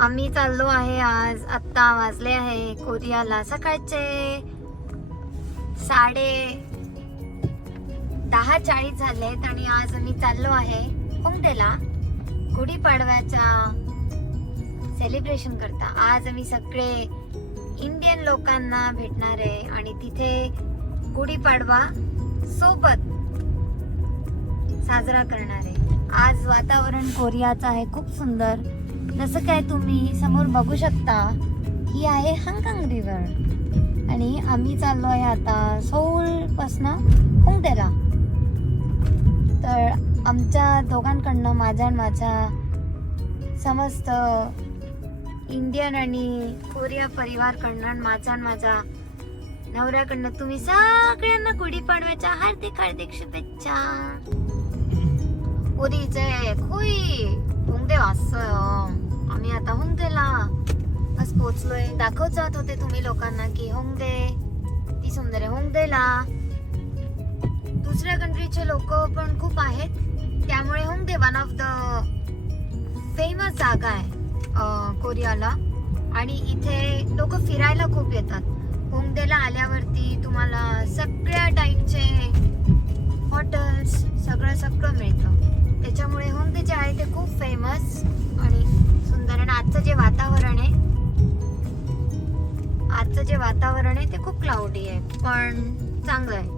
आम्ही चाललो आहे आज. आत्ता वाजले आहे कोरियाला सकाळचे 10:40 झालेत आणि आज आम्ही चाललो आहे होंगडेला गुढीपाडव्याच्या सेलिब्रेशन करता. आज आम्ही सगळे इंडियन लोकांना भेटणार आहे आणि तिथे गुढीपाडवा सोबत साजरा करणार आहे. आज वातावरण कोरियाचं आहे खूप सुंदर. जसं काय तुम्ही समोर बघू शकता, ही आहे हंगकांग रिव्हर आणि आम्ही चाललो आहे आता सौल पासून होंगडेला. तर आमच्या दोघांकडनं, माझ्या आणि माझ्या समस्त इंडियन आणि कोरिया परिवारकडनं, माझ्या आणि माझ्या नवऱ्याकडनं तुम्ही सगळ्यांना गुढीपाडव्याच्या हार्दिक हार्दिक शुभेच्छा. 우리 이제 거의 홍대 왔어요. आम्ही आता होंगडेला बस पोहोचलोय. दाखवत होते तुम्ही लोकांना की होंगडे ती सुंदर आहे. होंगडेला दुसऱ्या कंट्रीचे लोक पण खूप आहेत, त्यामुळे होंगडे वन ऑफ द फेमस जागा आहे कोरियाला आणि इथे लोक फिरायला खूप येतात. होंगडेला आल्यावरती तुम्हाला सगळ्या टाईपचे हॉटेल्स सगळं मिळतं. त्याच्यामुळे होंगडे जे आहे ते खूप फेमस आणि सुंदर. आणि आजचं जे वातावरण आहे ते खूप क्लाउडी आहे पण चांगलं आहे.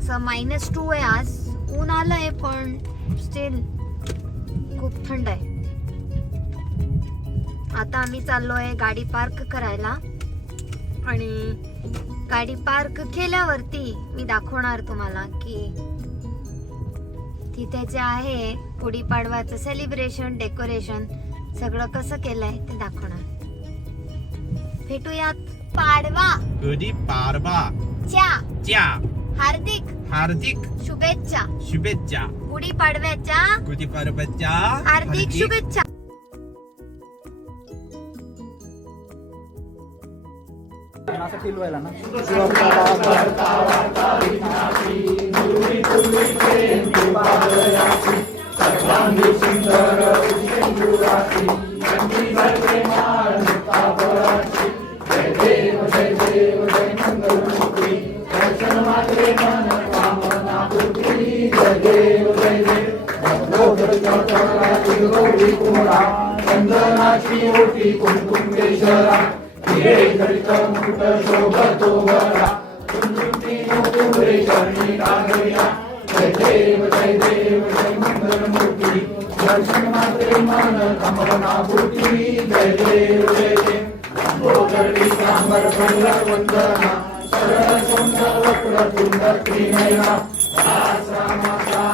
-2 आहे आज. ऊन आलंय पण स्टील खूप थंड आहे. आता आम्ही चाललो आहे गाडी पार्क करायला आणि गाडी पार्क केल्यावरती मी दाखवणार तुम्हाला की तिथे जे आहे गुढीपाडवाचं सेलिब्रेशन, डेकोरेशन सगळं कसं केलंय ते दाखवणार. भेटूयात. पाडवा गुढीपाडवा च्या हार्दिक शुभेच्छा. गुढीपाडव्याच्या हार्दिक शुभेच्छा. असं फील व्हायला ना. चंदनाची ओटी कुंकुमेश्वरा, हिरे जडित मुकुट शोभतो वरा, कुंजुटी नुपुरे चरणी लागल्या. जय देव जय मंगलमूर्ती, दर्शन मात्रे मन कमलना भूती. जय देव गोदडी सांबर फुल्लर वंदना, सरळ सुंदर वक्र सुंदर त्रिनयना, आश्रमाचा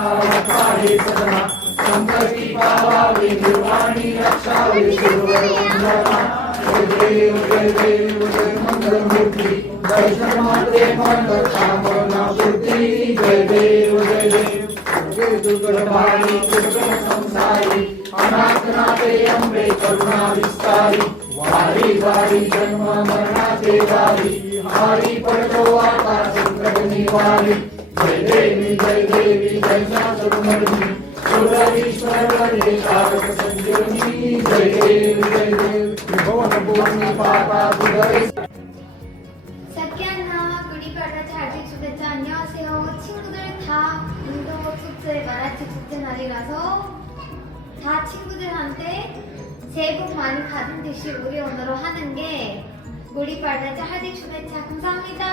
काही सदना, संकटी पावावी निर्वाणी रक्षावी सुरवर वंदना. जय देव जय मंगलमूर्ती, दर्शन मात्रे मन कामना पूर्ती. जय देव दुर्गडभारी दुर्गम संसारी, अनाथनाथे अंबे करुणा विस्तारी. वारी वारी जन्म मरणाचे दारी, हारी पडतो आता संकट निवारी. जय देवी जय शास्त्रमर्दी, सुरवीश्वर वरदे तारक संजीवनी. जय देव भवन पूर्णी पापा तुझे. सगळ्यांना गुढीपाडव्याच्या हार्दिक शुभेच्छा. 안녕하세요. 친구들 다 인도 축제, 마라치 축제 날이라서 다 친구들한테 새해 복 많이 받은 듯이 우리 오늘로 하는 게 गुढीपाडव्याच्या हार्दिक शुभेच्छा. 감사합니다.